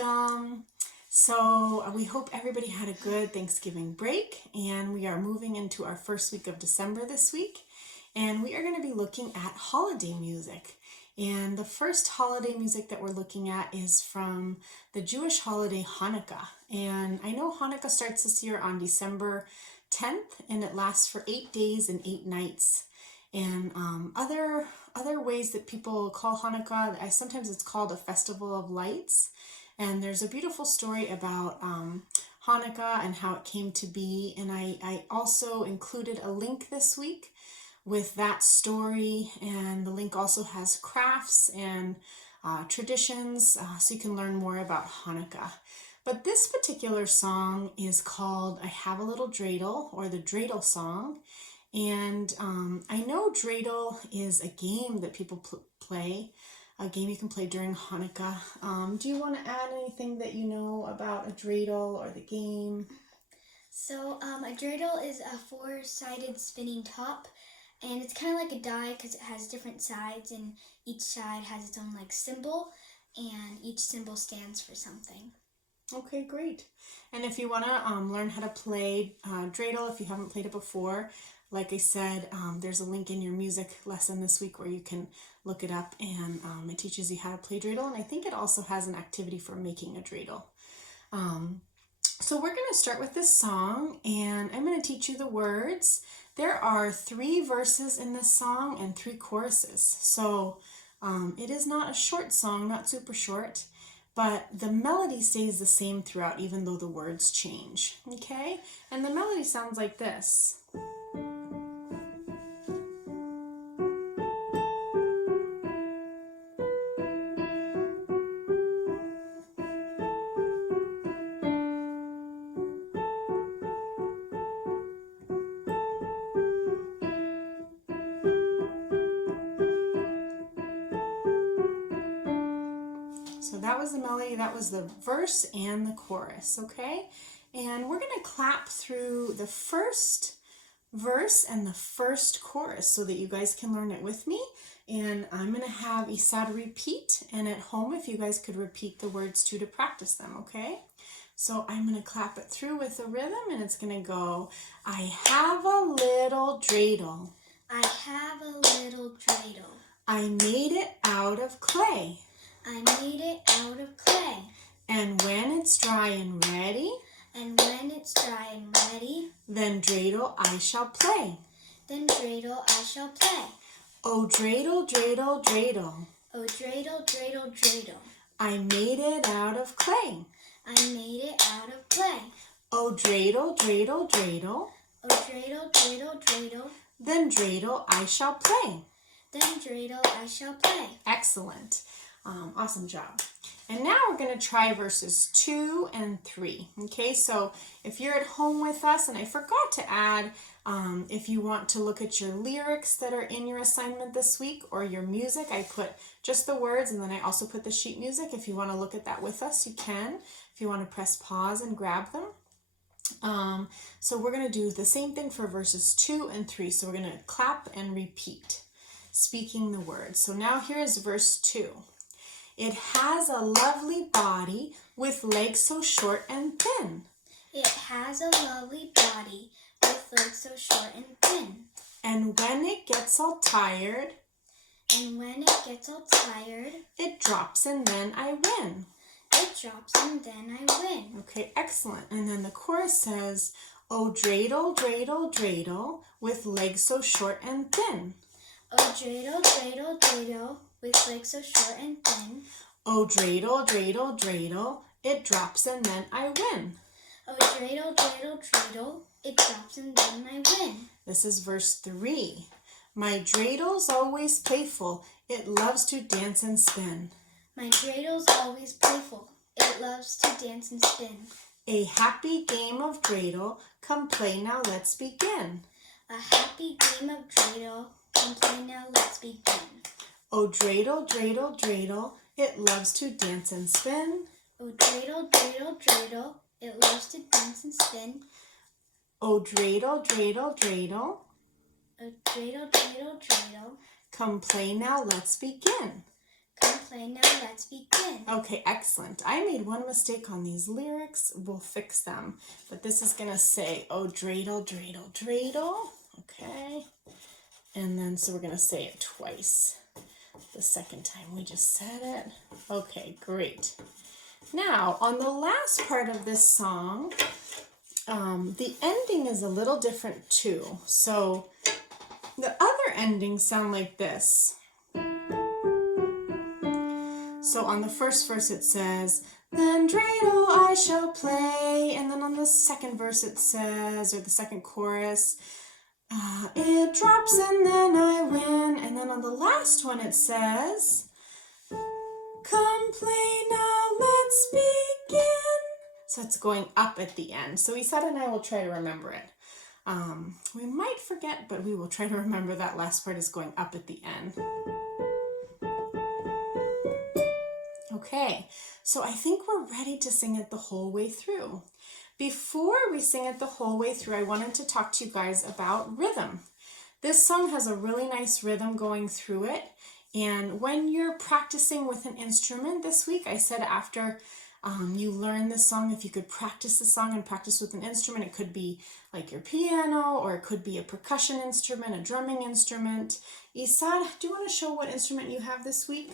welcome. So we hope everybody had a good Thanksgiving break, and we are moving into our first week of December this week, and we are going to be looking at holiday music. And the first holiday music that we're looking at is from the Jewish holiday Hanukkah. And I know Hanukkah starts this year on December 10th, and it lasts for 8 days and 8 nights. And other ways that people call Hanukkah, sometimes it's called a festival of lights. And there's a beautiful story about Hanukkah and how it came to be. And I also included a link this week with that story. And the link also has crafts and traditions, so you can learn more about Hanukkah. But this particular song is called I Have a Little Dreidel, or the Dreidel Song. And I know Dreidel is a game that people play, a game you can play during Hanukkah. Do you want to add anything that you know about a dreidel or the game? So a dreidel is a four-sided spinning top, and it's kind of like a die because it has different sides, and each side has its own symbol, and each symbol stands for something. Okay, great. And if you want to learn how to play dreidel, if you haven't played it before, like I said, there's a link in your music lesson this week where you can look it up, and it teaches you how to play dreidel, and I think it also has an activity for making a dreidel. So we're going to start with this song, and I'm going to teach you the words. There are 3 verses in this song and 3 choruses, so it is not a short song, not super short, but the melody stays the same throughout, even though the words change, okay? And the melody sounds like this. So that was the melody, that was the verse and the chorus, okay? And we're going to clap through the first verse and the first chorus so that you guys can learn it with me. And I'm going to have Isad repeat, and at home if you guys could repeat the words too to practice them, okay? So I'm going to clap it through with a rhythm, and it's going to go, I have a little dreidel. I have a little dreidel. I made it out of clay. I made it out of clay. And when it's dry and ready, and when it's dry and ready, then dreidel I shall play. Then dreidel I shall play. Oh dreidel, dreidel, dreidel. Oh dreidel, dreidel, dreidel. I made it out of clay. I made it out of clay. Oh dreidel, dreidel, dreidel. Oh dreidel, dreidel, dreidel. Then dreidel I shall play. Then dreidel I shall play. Excellent. Awesome job. And now we're going to try verses 2 and 3. Okay, so if you're at home with us, and I forgot to add, if you want to look at your lyrics that are in your assignment this week, or your music, I put just the words, and then I also put the sheet music. If you want to look at that with us, you can. If you want to press pause and grab them. So we're going to do the same thing for verses 2 and 3. So we're going to clap and repeat, speaking the words. So now here is verse 2. It has a lovely body with legs so short and thin. It has a lovely body with legs so short and thin. And when it gets all tired, it drops and then I win. It drops and then I win. Okay, excellent. And then the chorus says, oh dreidel, dreidel, dreidel, with legs so short and thin. Oh dreidel, dreidel, dreidel, with legs so short and thin. Oh dreidel, dreidel, dreidel, it drops and then I win. Oh dreidel, dreidel, dreidel, it drops and then I win. This is verse 3. My dreidel always playful, it loves to dance and spin. My dreidel always playful, it loves to dance and spin. A happy game of dreidel, come play now, let's begin. A happy game of dreidel, come play now, let's begin. Oh dreidel, dreidel, dreidel, it loves to dance and spin. Oh dreidel, dreidel, dreidel, it loves to dance and spin. Oh dreidel, dreidel, dreidel. Oh dreidel, dreidel, dreidel. Come play now, let's begin. Come play now, let's begin. Okay, excellent. I made one mistake on these lyrics. We'll fix them. But this is going to say, oh, dreidel, dreidel, dreidel. Okay. And then, so we're going to say it twice. The second time we just said it. Okay, great. Now, on the last part of this song, the ending is a little different too. So the other endings sound like this. So on the first verse it says, then dreidel I shall play. And then on the second verse it says, or the second chorus, it drops and then I win. And then on the last one it says, come play now, let's begin. So it's going up at the end. So Isad and I will try to remember it. We might forget, but we will try to remember that last part is going up at the end. Okay, so I think we're ready to sing it the whole way through. Before we sing it the whole way through, I wanted to talk to you guys about rhythm. This song has a really nice rhythm going through it. And when you're practicing with an instrument this week, I said after you learn this song, if you could practice the song and practice with an instrument, it could be like your piano, or it could be a percussion instrument, a drumming instrument. Isad, do you want to show what instrument you have this week?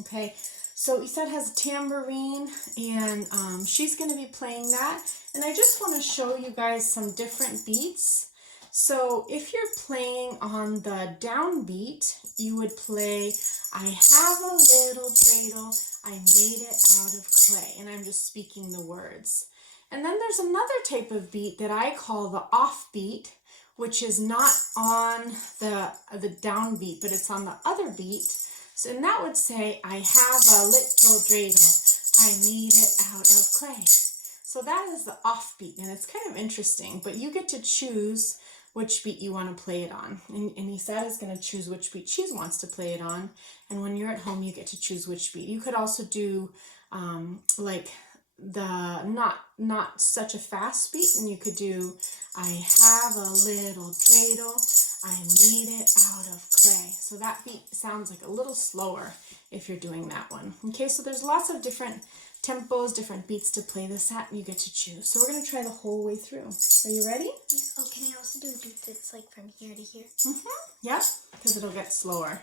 Okay, so Isad has a tambourine, and she's going to be playing that. And I just want to show you guys some different beats. So if you're playing on the downbeat, you would play, I have a little dreidel, I made it out of clay. And I'm just speaking the words. And then there's another type of beat that I call the offbeat, which is not on the downbeat, but it's on the other beat. So, and that would say, I have a little dreidel, I made it out of clay. So that is the offbeat, and it's kind of interesting, but you get to choose which beat you want to play it on. And Isad is going to choose which beat she wants to play it on. And when you're at home, you get to choose which beat. You could also do like the not such a fast beat, and you could do, I have a little dreidel, I made it out of clay. So that beat sounds like a little slower if you're doing that one. Okay, so there's lots of different tempos, different beats to play this at, and you get to choose. So we're going to try the whole way through. Are you ready? Oh, can I also do a beat that's like from here to here? Yep, because it'll get slower.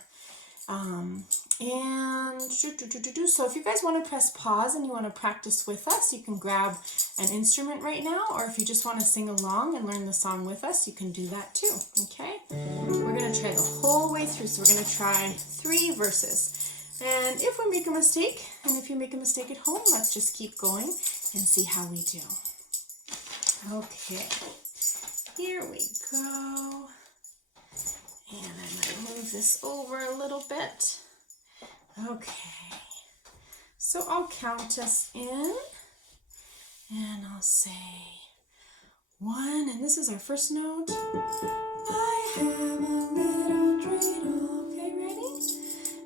So if you guys want to press pause and you want to practice with us, you can grab an instrument right now, or if you just want to sing along and learn the song with us, you can do that too, okay? We're going to try the whole way through, so we're going to try 3 verses. And if we make a mistake, and if you make a mistake at home, let's just keep going and see how we do. Okay, here we go. And I might move this over a little bit. Okay, so I'll count us in, and I'll say 1, and this is our first note. I have a little dreidel. Okay, ready?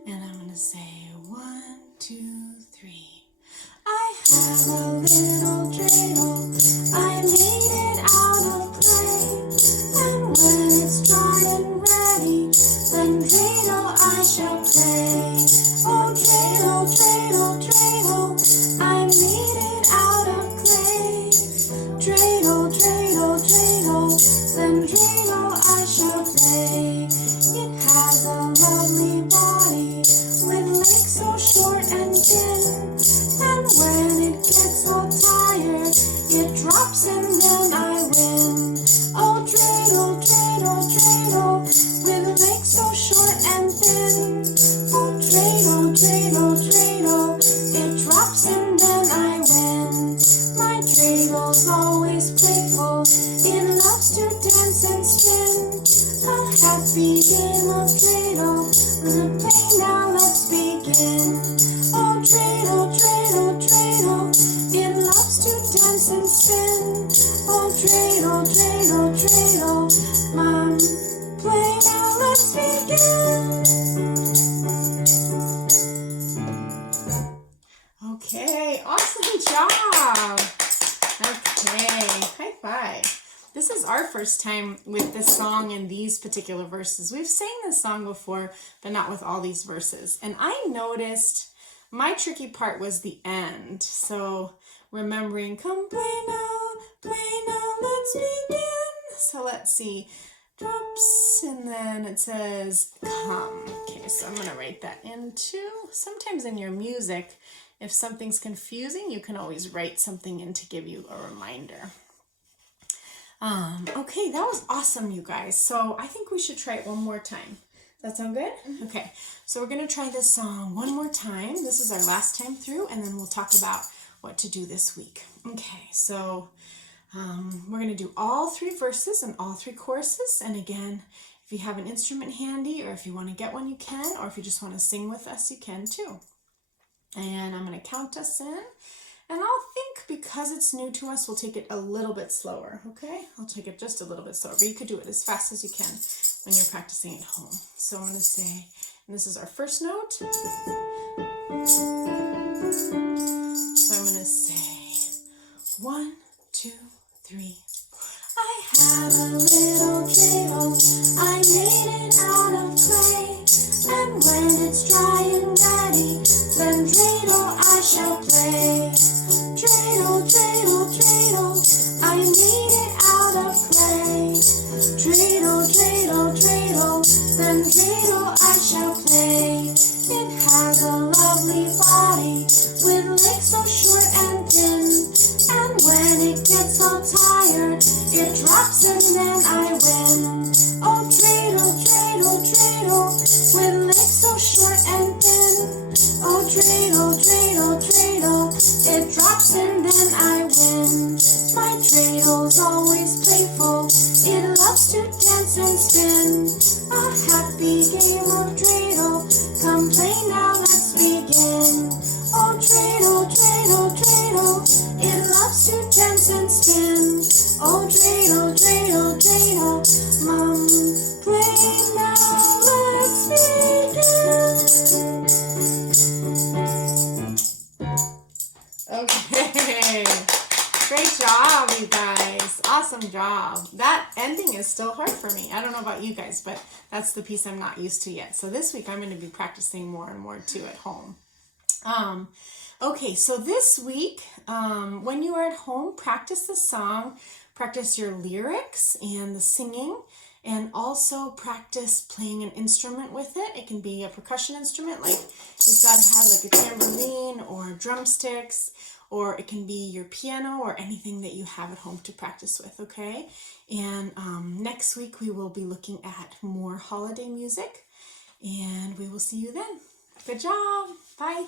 And I'm going to say 1, 2, 3. I have a little dreidel, I made it out of clay, and when it's dry and ready, then dreidel I shall play. Oh, dreidel, dreidel, dreidel, I made it out of clay. Dreidel, dreidel, dreidel, then dreidel I shall play. It has a lovely body with legs so short and thin, and when it gets all tired, it drops and then I win. Oh, dreidel, dreidel, dreidel, with legs so short and thin. Oh, dreidel, dreidel, dreidel, it drops and then I win. My dreidel always playful, it loves to dance and spin. A happy game of dreidel, we're gonna play now, let's begin. Oh, dreidel, dreidel, dreidel, it loves to dance and spin. Oh, dreidel, dreidel, dreidel, Mom, play now, let's begin. Okay, awesome job. Okay, high five. this is our first time with this song and these particular verses. We've sang this song before, but not with all these verses. And I noticed my tricky part was the end. So remembering, come play now, let's begin. So let's see. Drops, and then it says come. Okay, so I'm going to write that in too. Sometimes in your music, if something's confusing, you can always write something in to give you a reminder. Okay, that was awesome, you guys. So I think we should try it one more time. Does that sound good? Mm-hmm. Okay, so we're going to try this song one more time. This is our last time through, and then we'll talk about what to do this week. Okay, so we're going to do all 3 verses and all 3 choruses. And again, if you have an instrument handy, or if you want to get one, you can, or if you just want to sing with us, you can too. And I'm going to count us in. And I'll think, because it's new to us, we'll take it a little bit slower, okay? I'll take it just a little bit slower, but you could do it as fast as you can when you're practicing at home. So I'm going to say, and this is our first note. So I'm going to say 1, 2, 3. I have a little dreidel, I made it out of clay, and when it's dry and ready, then dreidel I shall play. Dreidel, dreidel, dreidel, I made it out of clay. Dreidel, dreidel, dreidel, then dreidel I shall play. It has a lovely body, with legs so short and thin, and when it gets all tired, it drops and then I win. Oh, dreidel, dreidel, dreidel, with legs so short and thin. Oh, dreidel, dreidel, dreidel, it drops and then I win. My dreidel's always playful, it loves to dance and spin. A happy game of dreidel, come play now, let's begin. Oh, dreidel, dreidel, dreidel, it loves to dance and spin. Oh, dreidel, dreidel, dreidel, play now, let's begin. Okay, great job, you guys. Awesome job. That ending is still hard for me. I don't know about you guys, but that's the piece I'm not used to yet. So this week I'm going to be practicing more and more too at home. Okay, so this week, when you are at home, practice the song, practice your lyrics and the singing, and also practice playing an instrument with it. It can be a percussion instrument, like you've got to have like a tambourine or drumsticks, or it can be your piano or anything that you have at home to practice with, okay? And next week we will be looking at more holiday music, and we will see you then. Good job. Bye.